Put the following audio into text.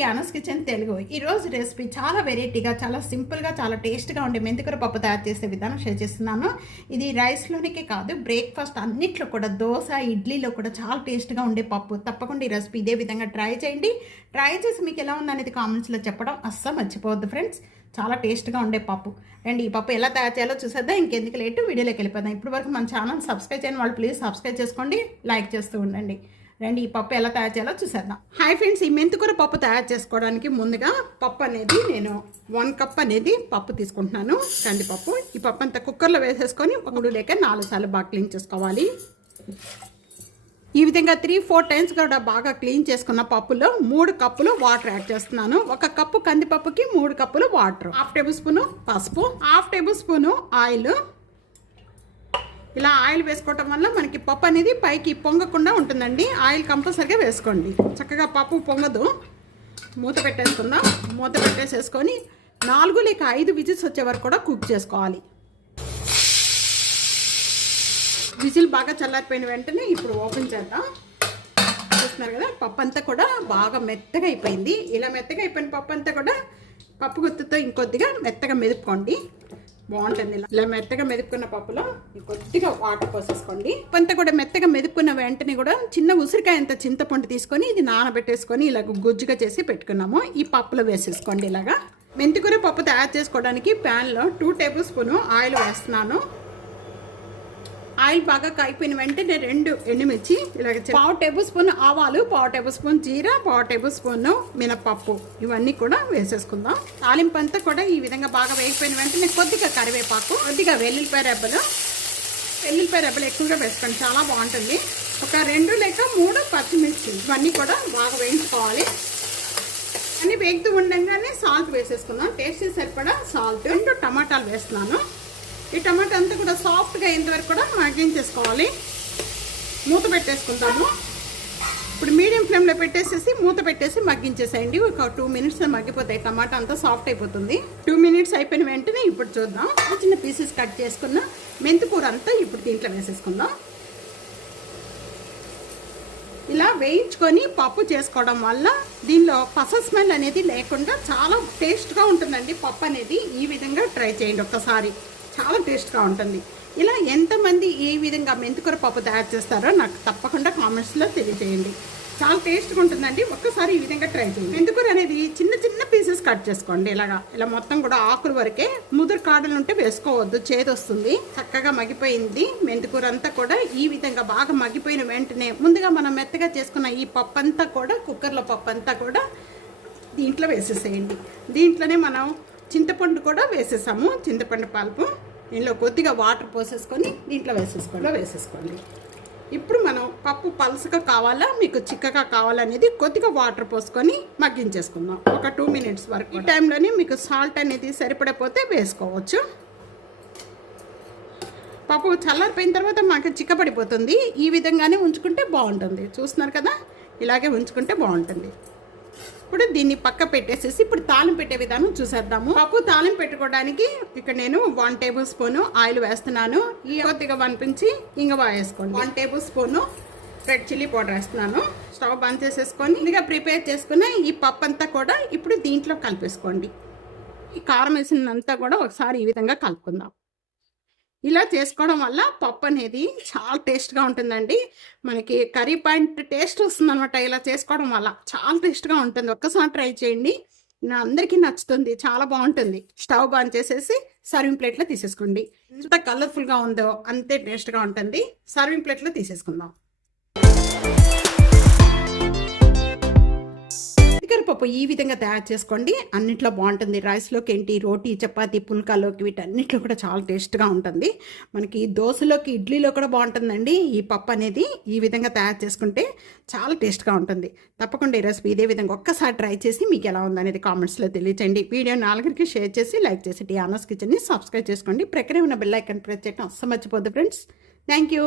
టియానస్ kitchen Telugu. ఈరోజు recipe చాలా వెరైటీగా చాలా సింపుల్గా చాలా టేస్ట్గా ఉండే మెంతికూర పప్పు తయారు చేసే విధానం షేర్ చేస్తున్నాను. ఇది రైస్లోనికే కాదు బ్రేక్ఫాస్ట్ అన్నిట్లో కూడా దోశ ఇడ్లీలో కూడా చాలా టేస్ట్గా ఉండే పప్పు. తప్పకుండా ఈ రెసిపీ ఇదే విధంగా ట్రై చేయండి. ట్రై చేసి మీకు ఎలా ఉందనేది కామెంట్స్లో చెప్పడం అస్సలు మర్చిపోవద్దు ఫ్రెండ్స్ చాలా టేస్ట్గా ఉండే పప్పు. అండ్ ఈ పప్పు ఎలా తయారు చేయాలో చూసేద్దాం. ఇంకెందుకు లేటు వీడియోలోకి వెళ్ళిపోదాం. ఇప్పటి వరకు మన ఛానల్ సబ్స్క్రైబ్ చేయని వాళ్ళు ప్లీజ్ సబ్స్క్రైబ్ చేసుకోండి లైక్ చేస్తూ ఉండండి. రండి ఈ పప్పు ఎలా తయారు చేయాలో చూసేద్దాం. హాయ్ ఫ్రెండ్స్ ఈ మెంతికూర పప్పు తయారు చేసుకోవడానికి ముందుగా పప్పు అనేది నేను వన్ కప్ అనేది పప్పు తీసుకుంటున్నాను కందిపప్పు ఈ పప్పు అంతా కుక్కర్లో వేసేసుకొని మూడు లేక నాలుగు సార్లు బాగా క్లీన్ చేసుకోవాలి. ఈ విధంగా త్రీ ఫోర్ టైమ్స్ కూడా బాగా క్లీన్ చేసుకున్న పప్పులో మూడు కప్పులు వాటర్ యాడ్ చేస్తున్నాను. ఒక కప్పు కందిపప్పుకి మూడు కప్పులు వాటర్. హాఫ్ టేబుల్ స్పూను పసుపు హాఫ్ టేబుల్ స్పూను ఆయిల్ ఇలా ఆయిల్ వేసుకోవటం వల్ల మనకి పప్పు అనేది పైకి పొంగకుండా ఉంటుందండి. ఆయిల్ కంపల్సరిగా వేసుకోండి. చక్కగా పప్పు పొంగదు. మూత పెట్టేసుకుందాం. మూత పెట్టేసేసుకొని నాలుగు లేక ఐదు విజిల్స్ వచ్చే వరకు కూడా కుక్ చేసుకోవాలి. విజిల్ బాగా చల్లారిపోయిన వెంటనే ఇప్పుడు ఓపెన్ చేద్దాం. చూస్తున్నారు కదా పప్పు అంతా కూడా బాగా మెత్తగా అయిపోయింది. ఇలా మెత్తగా అయిపోయిన పప్పు అంతా కూడా పప్పు గుత్తుతో ఇంకొద్దిగా మెత్తగా మెదుపుకోండి. బాగుంటుంది. ఇలా మెత్తగా మెదుపుకున్న పప్పులో కొద్దిగా వాటర్ పోసేసుకోండి. కొంత కూడా మెత్తగా మెదుపుకున్న వెంటనే కూడా చిన్న ఉసిరికాయ అంత చింతపండు తీసుకొని ఇది నానబెట్టేసుకొని ఇలా గుజ్జుగా చేసి పెట్టుకున్నాము. ఈ పప్పులో వేసేసుకోండి ఇలాగా. మెంతికూర పప్పు తయారు చేసుకోవడానికి ప్యాన్లో టూ టేబుల్ స్పూన్ ఆయిల్ వేస్తున్నాను. ఆయిల్ బాగా కాయిపోయిన వెంటనే రెండు ఎండుమిర్చి ఇలాగ పావు టేబుల్ స్పూన్ ఆవాలు పావు టేబుల్ స్పూన్ జీరా పావు టేబుల్ స్పూన్ మినపప్పు. ఇవన్నీ కూడా వేసేసుకుందాం. తాలింపు అంతా కూడా ఈ విధంగా బాగా వేగిపోయిన వెంటనే కొద్దిగా కరివేపాకు కొద్దిగా వెల్లుల్లిపాయ రెబ్బలు. వెల్లుల్లిపాయ రెబ్బలు ఎక్కువగా వేసుకోండి చాలా బాగుంటుంది. ఒక రెండు లేక మూడు పచ్చిమిర్చి ఇవన్నీ కూడా బాగా వేయించుకోవాలి. అన్నీ వేగుతూ ఉండగానే సాల్ట్ వేసేసుకుందాం. టేస్ట్ సరిపడా సాల్ట్. రెండు టమాటాలు వేస్తున్నాను. ఈ టమాటా అంతా కూడా సాఫ్ట్గా అయ్యేంతవరకు కూడా మగ్గించేసుకోవాలి మూత పెట్టేసుకుందాము. ఇప్పుడు మీడియం ఫ్లేమ్లో పెట్టేసేసి మూత పెట్టేసి మగ్గించేసేయండి. ఒక టూ మినిట్స్ మగ్గిపోతాయి. టమాటా అంతా సాఫ్ట్ అయిపోతుంది. టూ మినిట్స్ అయిపోయిన వెంటనే ఇప్పుడు చూద్దాం. చిన్న పీసెస్ కట్ చేసుకున్న మెంతికూర అంతా ఇప్పుడు దీంట్లో వేసేసుకుందాం. ఇలా వేయించుకొని పప్పు చేసుకోవడం వల్ల దీనిలో పస స్మెల్ అనేది లేకుండా చాలా టేస్ట్గా ఉంటుందండి పప్పు అనేది. ఈ విధంగా ట్రై చేయండి ఒక్కసారి. చాలా టేస్ట్గా ఉంటుంది. ఇలా ఎంతమంది ఏ విధంగా మెంతికూర పప్పు తయారు చేస్తారో నాకు తప్పకుండా కామెంట్స్లో తెలియజేయండి. చాలా టేస్ట్గా ఉంటుందండి. ఒక్కసారి ఈ విధంగా ట్రై చేయండి. మెంతికూర అనేది చిన్న చిన్న పీసెస్ కట్ చేసుకోండి. ఇలాగా ఇలా మొత్తం కూడా ఆకుల వరకే ముదురు కాడలు ఉంటే వేసుకోవద్దు. చేదు వస్తుంది. చక్కగా మగిపోయింది మెంతికూర అంతా కూడా ఈ విధంగా బాగా మగిపోయిన వెంటనే ముందుగా మనం మెత్తగా చేసుకున్న ఈ పప్పు అంతా కూడా కుక్కర్లో పప్పు అంతా కూడా దీంట్లో వేసేసేయండి. దీంట్లోనే మనం చింతపండు కూడా వేసేసాము. చింతపండు పలుపు. దీనిలో కొద్దిగా వాటర్ పోసేసుకొని దీంట్లో వేసేసుకోండి. వేసేసుకోండి. ఇప్పుడు మనం పప్పు పలుసుగా కావాలా మీకు చిక్కగా కావాలనేది కొద్దిగా వాటర్ పోసుకొని మగ్గించేసుకుందాం. ఒక టూ మినిట్స్ వరకు. ఈ టైంలోనే మీకు సాల్ట్ అనేది సరిపడిపోతే వేసుకోవచ్చు. పప్పు చల్లారిపోయిన తర్వాత మాకు చిక్కబడిపోతుంది. ఈ విధంగానే ఉంచుకుంటే బాగుంటుంది. చూస్తున్నారు కదా? ఇలాగే ఉంచుకుంటే బాగుంటుంది. ఇప్పుడు దీన్ని పక్క పెట్టేసేసి ఇప్పుడు తాలింపు పెట్టే విధానం చూసేద్దాము. పప్పు తాలింపు పెట్టుకోవడానికి ఇక్కడ నేను వన్ టేబుల్ స్పూన్ ఆయిల్ వేస్తున్నాను. ఈ కొద్దిగా వనిపించి ఇంగవా వేసుకోండి one table spoon red chilli powder వేస్తున్నాను. స్టవ్ బంద్ చేసేసుకొని ఇదిగా ప్రిపేర్ చేసుకున్న ఈ పప్పు అంతా కూడా ఇప్పుడు దీంట్లో కలిపేసుకోండి. ఈ కారం వేసినంతా కూడా ఒకసారి ఈ విధంగా కలుపుకుందాం. ఇలా చేసుకోవడం వల్ల పప్పు అనేది చాలా టేస్ట్గా ఉంటుందండి. మనకి కర్రీ పాయింట్ టేస్ట్ వస్తుంది అనమాట ఇలా చేసుకోవడం వల్ల. చాలా టేస్ట్గా ఉంటుంది. ఒక్కసారి ట్రై చేయండి. నా అందరికీ నచ్చుతుంది. చాలా బాగుంటుంది. స్టవ్ బాన్ చేసేసి సర్వింగ్ ప్లేట్లో తీసేసుకోండి. ఎంత కలర్ఫుల్గా ఉందో అంతే టేస్ట్గా ఉంటుంది. సర్వింగ్ ప్లేట్లో తీసేసుకుందాం. పప్పు ఈ విధంగా తయారు చేసుకోండి. అన్నిట్లో బాగుంటుంది. రైస్లోకి ఏంటి? రోటీ చపాతి పుల్కాలోకి వీటన్నిట్లో కూడా చాలా టేస్ట్గా ఉంటుంది. మనకి దోశలోకి ఇడ్లీలో కూడా బాగుంటుందండి. ఈ పప్పు అనేది ఈ విధంగా తయారు చేసుకుంటే చాలా టేస్ట్గా ఉంటుంది. తప్పకుండా ఈ రెసిపీ ఇదే విధంగా ఒక్కసారి ట్రై చేసి మీకు ఎలా ఉందనేది కామెంట్స్లో తెలియచేయండి. వీడియో నాలుగురికి షేర్ చేసి లైక్ చేసి టీఆనస్ కిచెన్ని సబ్స్క్రైబ్ చేసుకోండి. ప్రక్కనే ఉన్న బెల్ ఐకన్ ప్రెస్ చేయడం అస్సలు మర్చిపోద్దు ఫ్రెండ్స్. Thank you